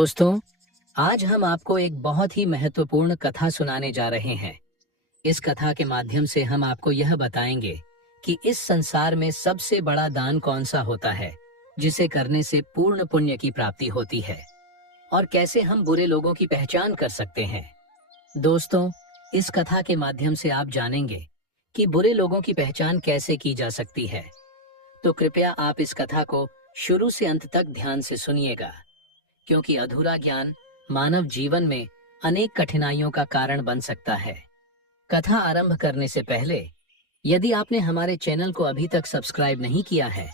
दोस्तों, आज हम आपको एक बहुत ही महत्वपूर्ण कथा सुनाने जा रहे हैं। इस कथा के माध्यम से हम आपको यह बताएंगे कि इस संसार में सबसे बड़ा दान कौन सा होता है, जिसे करने से पूर्ण पुण्य की प्राप्ति होती है, और कैसे हम बुरे लोगों की पहचान कर सकते हैं। दोस्तों, इस कथा के माध्यम से आप जानेंगे कि बुरे लोगों की पहचान कैसे की जा सकती है। तो कृपया आप इस कथा को शुरू से अंत तक ध्यान से सुनिएगा, क्योंकि अधूरा ज्ञान मानव जीवन में अनेक कठिनाइयों का कारण बन सकता है। कथा आरंभ करने से पहले यदि आपने हमारे चैनल को अभी तक सब्सक्राइब नहीं किया है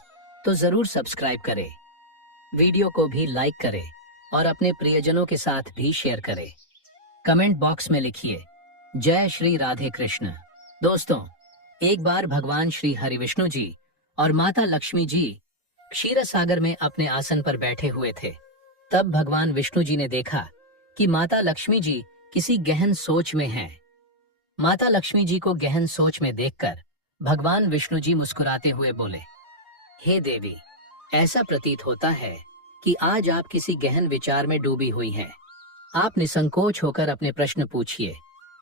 तो जरूर सब्सक्राइब करें, वीडियो को भी लाइक करें और अपने प्रियजनों के साथ भी शेयर करें। कमेंट बॉक्स में लिखिए जय श्री राधे कृष्ण। दोस्तों, एक बार भगवान श्री हरि विष्णु जी और माता लक्ष्मी जी क्षीर सागर में अपने आसन पर बैठे हुए थे। तब भगवान विष्णु जी ने देखा कि माता लक्ष्मी जी किसी गहन सोच में हैं। माता लक्ष्मी जी को गहन सोच में देखकर भगवान विष्णु जी मुस्कुराते हुए बोले, हे देवी, ऐसा प्रतीत होता है कि आज आप किसी गहन विचार में डूबी हुई हैं। आप निसंकोच होकर अपने प्रश्न पूछिए,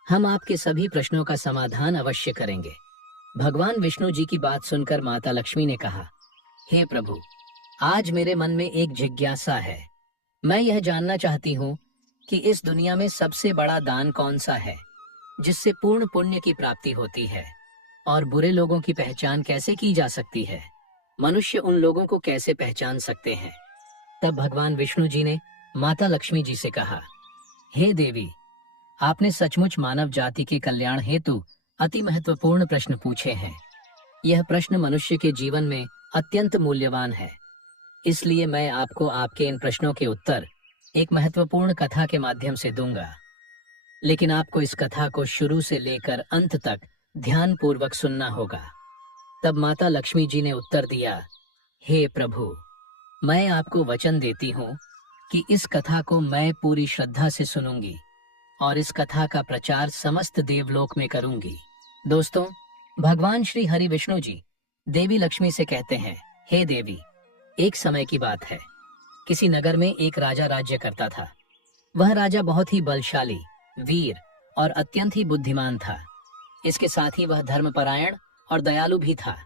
हम आपके सभी प्रश्नों का समाधान अवश्य करेंगे। भगवान विष्णु जी की बात सुनकर माता लक्ष्मी ने कहा, हे प्रभु, आज मेरे मन में एक जिज्ञासा है। मैं यह जानना चाहती हूँ कि इस दुनिया में सबसे बड़ा दान कौन सा है, जिससे पूर्ण पुण्य की प्राप्ति होती है, और बुरे लोगों की पहचान कैसे की जा सकती है। मनुष्य उन लोगों को कैसे पहचान सकते हैं। तब भगवान विष्णु जी ने माता लक्ष्मी जी से कहा, हे देवी, आपने सचमुच मानव जाति के कल्याण हेतु अति महत्वपूर्ण प्रश्न पूछे हैं। यह प्रश्न मनुष्य के जीवन में अत्यंत मूल्यवान है। इसलिए मैं आपको आपके इन प्रश्नों के उत्तर एक महत्वपूर्ण कथा के माध्यम से दूंगा। लेकिन आपको इस कथा को शुरू से लेकर अंत तक ध्यान पूर्वक सुनना होगा। तब माता लक्ष्मी जी ने उत्तर दिया, हे प्रभु, मैं आपको वचन देती हूँ कि इस कथा को मैं पूरी श्रद्धा से सुनूंगी और इस कथा का प्रचार समस्त देवलोक में करूंगी। दोस्तों, भगवान श्री हरि विष्णु जी देवी लक्ष्मी से कहते हैं, हे देवी, एक समय की बात है। किसी नगर में एक राजा राज्य करता था। वह राजा बहुत ही बलशाली, वीर और अत्यंत ही बुद्धिमान था। इसके साथ ही वह धर्मपरायण और दयालु भी था।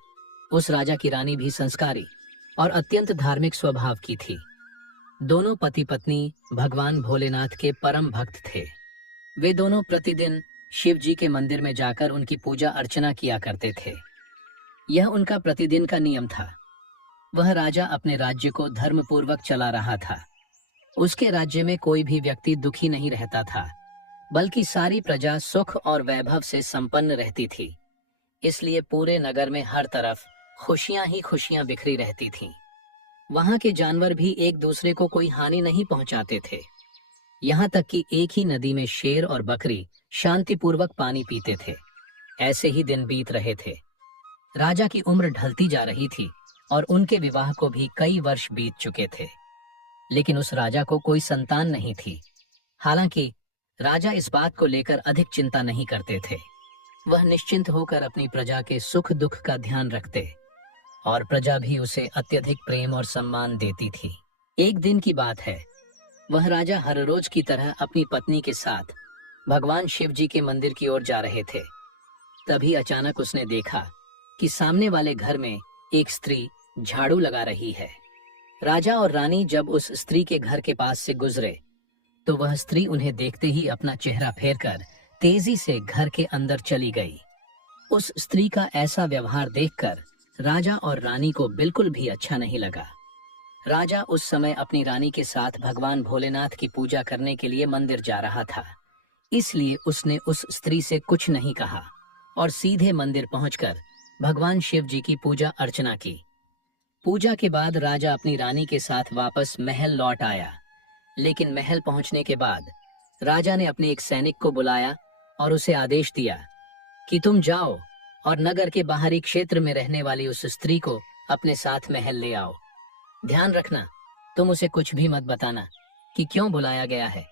उस राजा की रानी भी संस्कारी और अत्यंत धार्मिक स्वभाव की थी। दोनों पति पत्नी भगवान भोलेनाथ के परम भक्त थे। वे दोनों प्रतिदिन शिव जी के मंदिर में जाकर उनकी पूजा अर्चना किया करते थे। यह उनका प्रतिदिन का नियम था। वह राजा अपने राज्य को धर्मपूर्वक चला रहा था। उसके राज्य में कोई भी व्यक्ति दुखी नहीं रहता था, बल्कि सारी प्रजा सुख और वैभव से संपन्न रहती थी। इसलिए पूरे नगर में हर तरफ खुशियां ही खुशियां बिखरी रहती थीं। वहां के जानवर भी एक दूसरे को कोई हानि नहीं पहुंचाते थे। यहाँ तक कि एक ही नदी में शेर और बकरी शांतिपूर्वक पानी पीते थे। ऐसे ही दिन बीत रहे थे। राजा की उम्र ढलती जा रही थी और उनके विवाह को भी कई वर्ष बीत चुके थे। लेकिन उस राजा को कोई संतान नहीं थी। हालांकि राजा इस बात को लेकर अधिक चिंता नहीं करते थे। वह निश्चिंत होकर अपनी प्रजा के सुख दुख का ध्यान रखते और प्रजा भी उसे अत्यधिक प्रेम और सम्मान देती थी। एक दिन की बात है, वह राजा हर रोज की तरह अपनी पत्नी के साथ भगवान शिव जी के मंदिर की ओर जा रहे थे। तभी अचानक उसने देखा कि सामने वाले घर में एक स्त्री झाड़ू लगा रही है। राजा और रानी जब उस स्त्री के घर के पास से गुजरे तो वह स्त्री उन्हें देखते ही अपना चेहरा फेरकर तेजी से घर के अंदर चली गई। उस स्त्री का ऐसा व्यवहार देखकर राजा और रानी को बिल्कुल भी अच्छा नहीं लगा। राजा उस समय अपनी रानी के साथ भगवान भोलेनाथ की पूजा करने के लिए मंदिर जा रहा था। इसलिए उसने उस स्त्री से कुछ नहीं कहा और सीधे मंदिर पहुंचकर भगवान शिव जी की पूजा अर्चना की। पूजा के बाद राजा अपनी रानी के साथ वापस महल लौट आया। लेकिन महल पहुंचने के बाद राजा ने अपने एक सैनिक को बुलाया और उसे आदेश दिया कि तुम जाओ और नगर के बाहरी क्षेत्र में रहने वाली उस स्त्री को अपने साथ महल ले आओ। ध्यान रखना, तुम उसे कुछ भी मत बताना कि क्यों बुलाया गया है।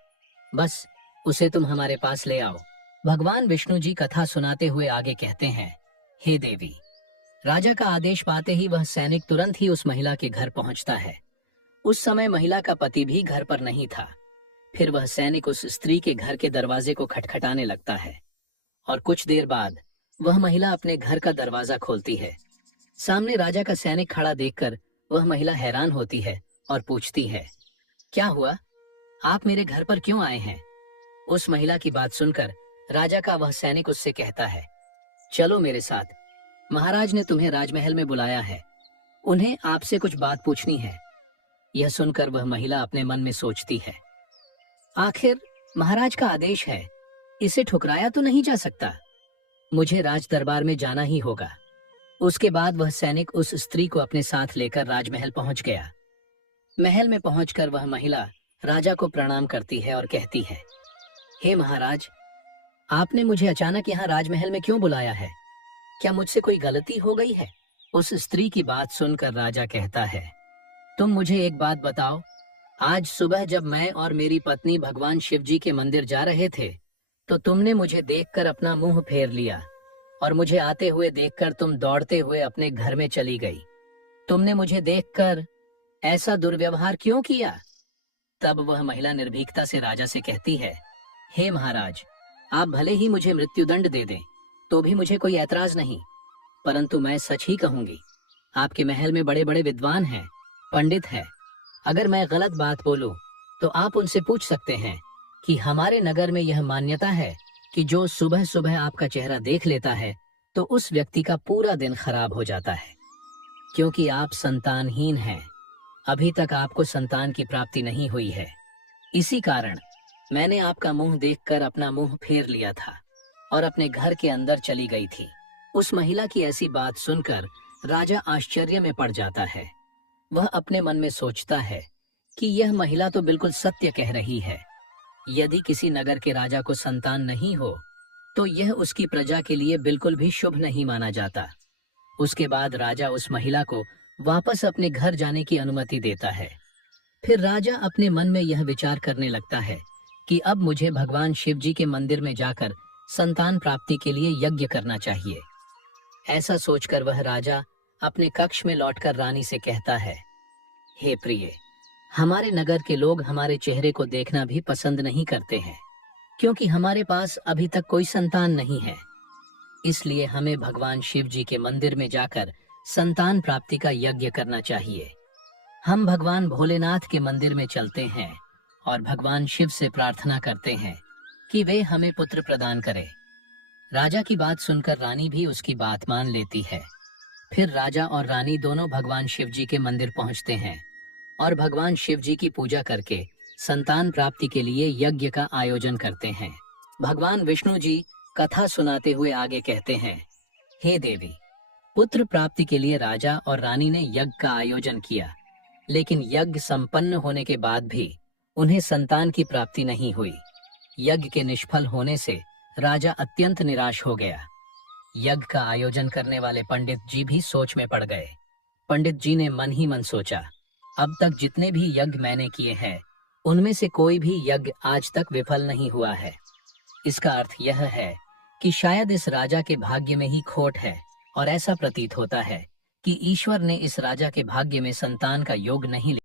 बस उसे तुम हमारे पास ले आओ। भगवान विष्णु जी कथा सुनाते हुए आगे कहते हैं, हे देवी, राजा का आदेश पाते ही वह सैनिक तुरंत ही उस महिला के घर पहुंचता है। उस समय महिला का पति भी घर पर नहीं था। फिर वह सैनिक उस स्त्री के घर के दरवाजे को खटखटाने लगता है और कुछ देर बाद वह महिला अपने घर का दरवाजा खोलती है। सामने राजा का सैनिक खड़ा देखकर वह महिला हैरान होती है और पूछती है, क्या हुआ? आप मेरे घर पर क्यों आए हैं? उस महिला की बात सुनकर राजा का वह सैनिक उससे कहता है, चलो मेरे साथ, महाराज ने तुम्हें राजमहल में बुलाया है, उन्हें आपसे कुछ बात पूछनी है। यह सुनकर वह महिला अपने मन में सोचती है, आखिर महाराज का आदेश है, इसे ठुकराया तो नहीं जा सकता, मुझे राज दरबार में जाना ही होगा। उसके बाद वह सैनिक उस स्त्री को अपने साथ लेकर राजमहल पहुंच गया। महल में पहुंचकर वह महिला राजा को प्रणाम करती है और कहती है, हे महाराज, आपने मुझे अचानक यहाँ राजमहल में क्यों बुलाया है? क्या मुझसे कोई गलती हो गई है? उस स्त्री की बात सुनकर राजा कहता है, तुम मुझे एक बात बताओ, आज सुबह जब मैं और मेरी पत्नी भगवान शिव जी के मंदिर जा रहे थे तो तुमने मुझे देखकर अपना मुंह फेर लिया और मुझे आते हुए देखकर तुम दौड़ते हुए अपने घर में चली गई। तुमने मुझे देखकर ऐसा दुर्व्यवहार क्यों किया? तब वह महिला निर्भीकता से राजा से कहती है, हे महाराज, आप भले ही मुझे मृत्युदंड दे दें तो भी मुझे कोई ऐतराज नहीं, परंतु मैं सच ही कहूंगी, आपके महल में बड़े बड़े विद्वान हैं, पंडित हैं। अगर मैं गलत बात बोलूं तो आप उनसे पूछ सकते हैं कि हमारे नगर में यह मान्यता है कि जो सुबह सुबह आपका चेहरा देख लेता है तो उस व्यक्ति का पूरा दिन खराब हो जाता है। क्योंकि आप संतानहीन हैं, अभी तक आपको संतान की प्राप्ति नहीं हुई है, इसी कारण मैंने आपका मुंह देखकर अपना मुंह फेर लिया था और अपने घर के अंदर चली गई थी। उस महिला की ऐसी बात सुनकर राजा आश्चर्य में पड़ जाता है। वह अपने मन में सोचता है कि यह महिला तो बिल्कुल सत्य कह रही है। यदि किसी नगर के राजा को संतान नहीं हो तो यह उसकी प्रजा के लिए बिल्कुल भी शुभ नहीं माना जाता। उसके बाद राजा उस महिला को वापस अपने घर जाने की अनुमति देता है। फिर राजा अपने मन में यह विचार करने लगता है कि अब मुझे भगवान शिव जी के मंदिर में जाकर संतान प्राप्ति के लिए यज्ञ करना चाहिए। ऐसा सोचकर वह राजा अपने कक्ष में लौटकर रानी से कहता है, हे प्रिय, हमारे नगर के लोग हमारे चेहरे को देखना भी पसंद नहीं करते हैं, क्योंकि हमारे पास अभी तक कोई संतान नहीं है। इसलिए हमें भगवान शिव जी के मंदिर में जाकर संतान प्राप्ति का यज्ञ करना चाहिए। हम भगवान भोलेनाथ के मंदिर में चलते हैं और भगवान शिव से प्रार्थना करते हैं कि वे हमें पुत्र प्रदान करें। राजा की बात सुनकर रानी भी उसकी बात मान लेती है। फिर राजा और रानी दोनों भगवान शिव जी के मंदिर पहुंचते हैं और भगवान शिव जी की पूजा करके संतान प्राप्ति के लिए यज्ञ का आयोजन करते हैं। भगवान विष्णु जी कथा सुनाते हुए आगे कहते हैं, हे देवी, पुत्र प्राप्ति के लिए राजा और रानी ने यज्ञ का आयोजन किया, लेकिन यज्ञ संपन्न होने के बाद भी उन्हें संतान की प्राप्ति नहीं हुई। यज्ञ के निष्फल होने से राजा अत्यंत निराश हो गया। यज्ञ का आयोजन करने वाले पंडित जी भी सोच में पड़ गए। पंडित जी ने मन ही मन सोचा, अब तक जितने भी यज्ञ मैंने किए हैं उनमें से कोई भी यज्ञ आज तक विफल नहीं हुआ है। इसका अर्थ यह है कि शायद इस राजा के भाग्य में ही खोट है और ऐसा प्रतीत होता है कि ईश्वर ने इस राजा के भाग्य में संतान का योग नहीं